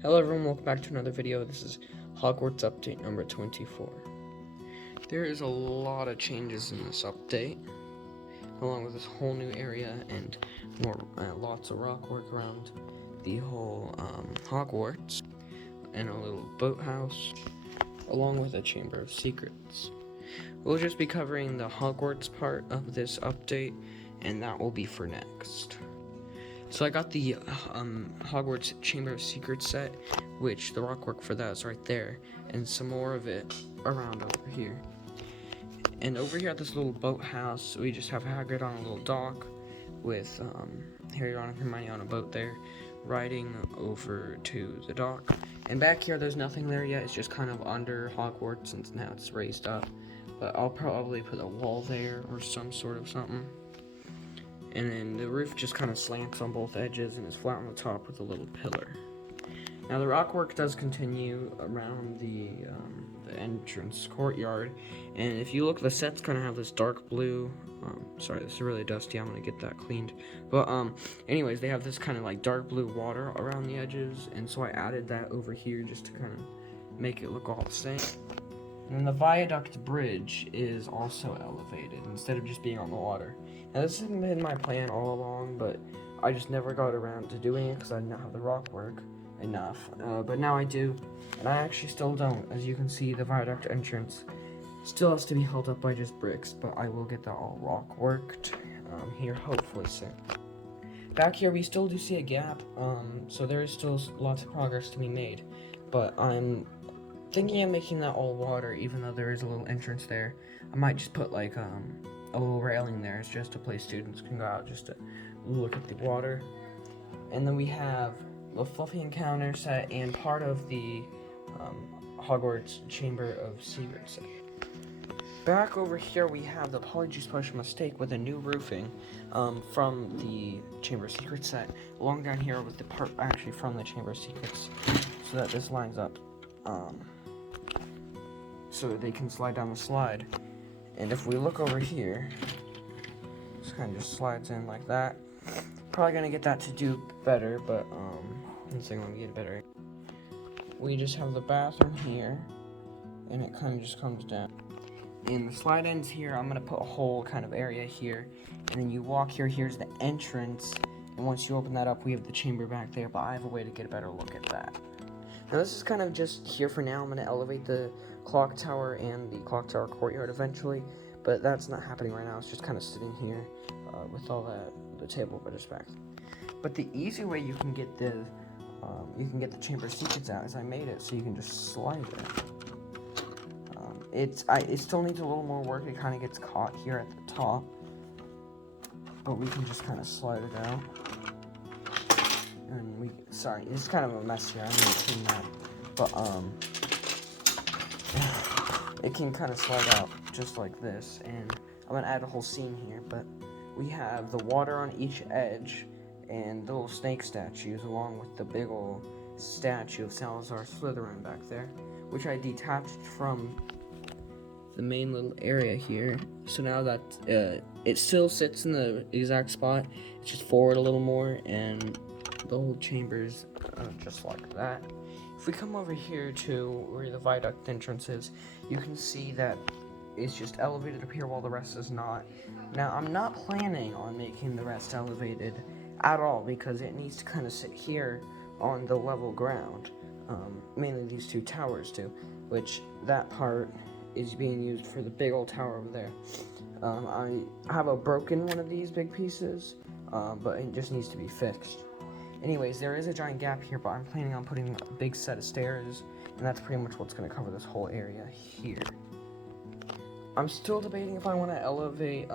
Hello everyone, welcome back to another video. This is Hogwarts update number 24. There is a lot of changes in this update, along with this whole new area and more lots of rock work around the whole Hogwarts, and a little boathouse, along with a Chamber of Secrets. We'll just be covering the Hogwarts part of this update, and that will be for next. So I got the Hogwarts Chamber of Secrets set, which the rock work for that is right there, and some more of it around over here. And over here at this little boathouse, we just have Hagrid on a little dock with Harry, Ron, and Hermione on a boat there, riding over to the dock. And back here, there's nothing there yet. It's just kind of under Hogwarts, since now it's raised up. But I'll probably put a wall there or some sort of something. And then the roof just kind of slants on both edges and is flat on the top with a little pillar. Now the rock work does continue around the entrance courtyard, and if you look, the set's gonna have this dark blue. Sorry, this is really dusty. I'm gonna get that cleaned. But anyways, they have this kind of like dark blue water around the edges, and so I added that over here just to kind of make it look all the same. And the Viaduct bridge is also elevated instead of just being on the water. Now this has been my plan all along, but I just never got around to doing it because I didn't have the rock work enough. But now I do, and I actually still don't. As you can see, the Viaduct entrance still has to be held up by just bricks, but I will get that all rock worked here hopefully soon. Back here we still do see a gap, so there is still lots of progress to be made, but I'm thinking of making that all water, even though there is a little entrance there. I might just put like a little railing there. It's just a place students can go out just to look at the water. And then we have the Fluffy Encounter set and part of the Hogwarts Chamber of Secrets set. Back over here we have the Polyjuice Potion Mistake with a new roofing from the Chamber of Secrets set. Along down here with the part actually from the Chamber of Secrets, so that this lines up. So they can slide down the slide. And if we look over here, this kind of just slides in like that. Probably gonna get that to do better, but one second, let me get it better. We just have the bathroom here, and it kind of just comes down. And the slide ends here. I'm gonna put a whole kind of area here, and then you walk here. Here's the entrance, and once you open that up, we have the chamber back there. But I have a way to get a better look at that. Now this is kind of just here for now. I'm going to elevate the clock tower and the clock tower courtyard eventually, but that's not happening right now. It's just kind of sitting here with all the table builders back. But the easy way you can get the Chamber of Secrets out is I made it so you can just slide it. It still needs a little more work. It kind of gets caught here at the top, but we can just kind of slide it out. And sorry, it's kind of a mess here. I'm gonna clean that, but it can kind of slide out just like this. And I'm gonna add a whole scene here. But we have the water on each edge and the little snake statues, along with the big old statue of Salazar Slytherin back there, which I detached from the main little area here. So now that it still sits in the exact spot, it's just forward a little more, and the whole chamber's just like that. If we come over here to where the Viaduct entrance is, you can see that it's just elevated up here while the rest is not. Now, I'm not planning on making the rest elevated at all because it needs to kind of sit here on the level ground. Mainly these two towers do, which that part is being used for the big old tower over there. I have a broken one of these big pieces, but it just needs to be fixed. Anyways, there is a giant gap here, but I'm planning on putting a big set of stairs, and that's pretty much what's going to cover this whole area here. I'm still debating if I want to elevate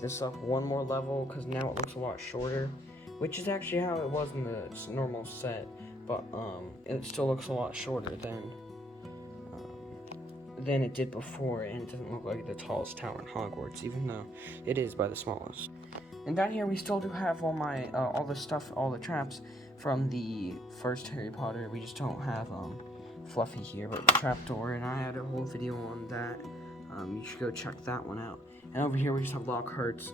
this up one more level, because now it looks a lot shorter, which is actually how it was in the normal set, but it still looks a lot shorter than it did before, and it doesn't look like the tallest tower in Hogwarts, even though it is by the smallest. And down here we still do have all the stuff, all the traps from the first Harry Potter. We just don't have Fluffy here, but the trapdoor, and I had a whole video on that. You should go check that one out. And over here we just have Lockhart's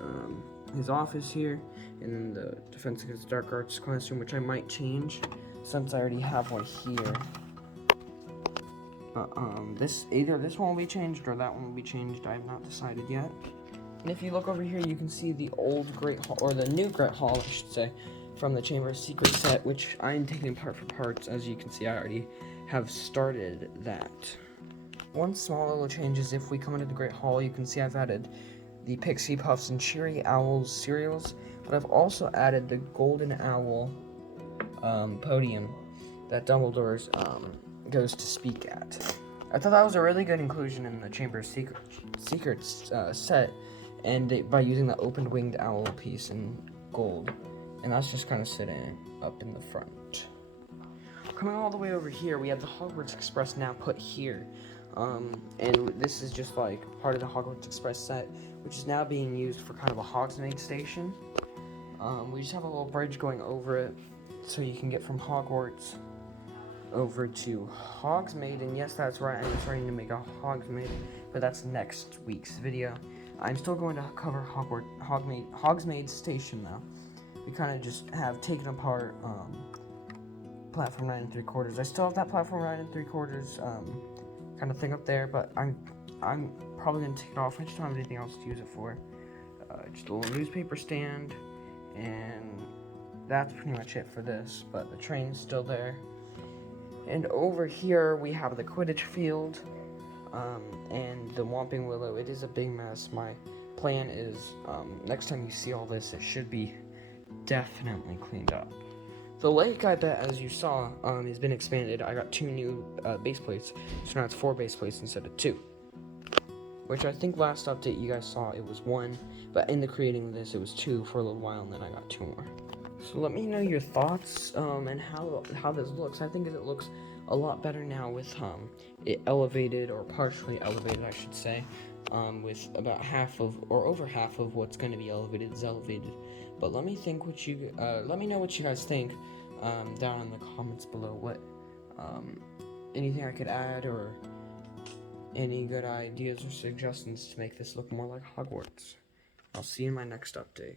his office here, and then the Defense Against Dark Arts classroom, which I might change since I already have one here. But either this one will be changed or that one will be changed. I have not decided yet. And if you look over here, you can see the old Great Hall, or the new Great Hall, I should say, from the Chamber of Secrets set, which I am taking apart for parts. As you can see, I already have started that. One small little change is if we come into the Great Hall, you can see I've added the Pixie Puffs and Cheery Owls cereals, but I've also added the Golden Owl podium that Dumbledore's goes to speak at. I thought that was a really good inclusion in the Chamber of Secrets set, and by using the open winged owl piece in gold, and that's just kind of sitting up in the front. Coming all the way over here, we have the Hogwarts Express now put here, and this is just like part of the Hogwarts Express set, which is now being used for kind of a Hogsmade station. We just have a little bridge going over it, so you can get from Hogwarts over to Hogsmade, and yes, that's right, I'm starting to make a Hogsmade, but that's next week's video. I'm still going to cover Hogsmade Station though. We kind of just have taken apart platform 9 3/4. I still have that platform 9 3/4 kind of thing up there, but I'm probably gonna take it off. I just don't have anything else to use it for. Just a little newspaper stand, and that's pretty much it for this. But the train's still there. And over here we have the Quidditch Field and the Whomping Willow. It is a big mess. My plan is next time you see all this, it should be definitely cleaned up. The lake, I bet, as you saw, has been expanded. I got 2 new base plates, so now it's 4 base plates instead of 2. Which I think last update you guys saw it was 1, but in the creating of this it was 2 for a little while, and then I got 2 more. So let me know your thoughts and how this looks. I think it looks a lot better now with it elevated, or partially elevated I should say, with about half of, or over half of what's going to be elevated is elevated. But let me know what you guys think down in the comments below. What anything I could add, or any good ideas or suggestions to make this look more like Hogwarts. I'll see you in my next update.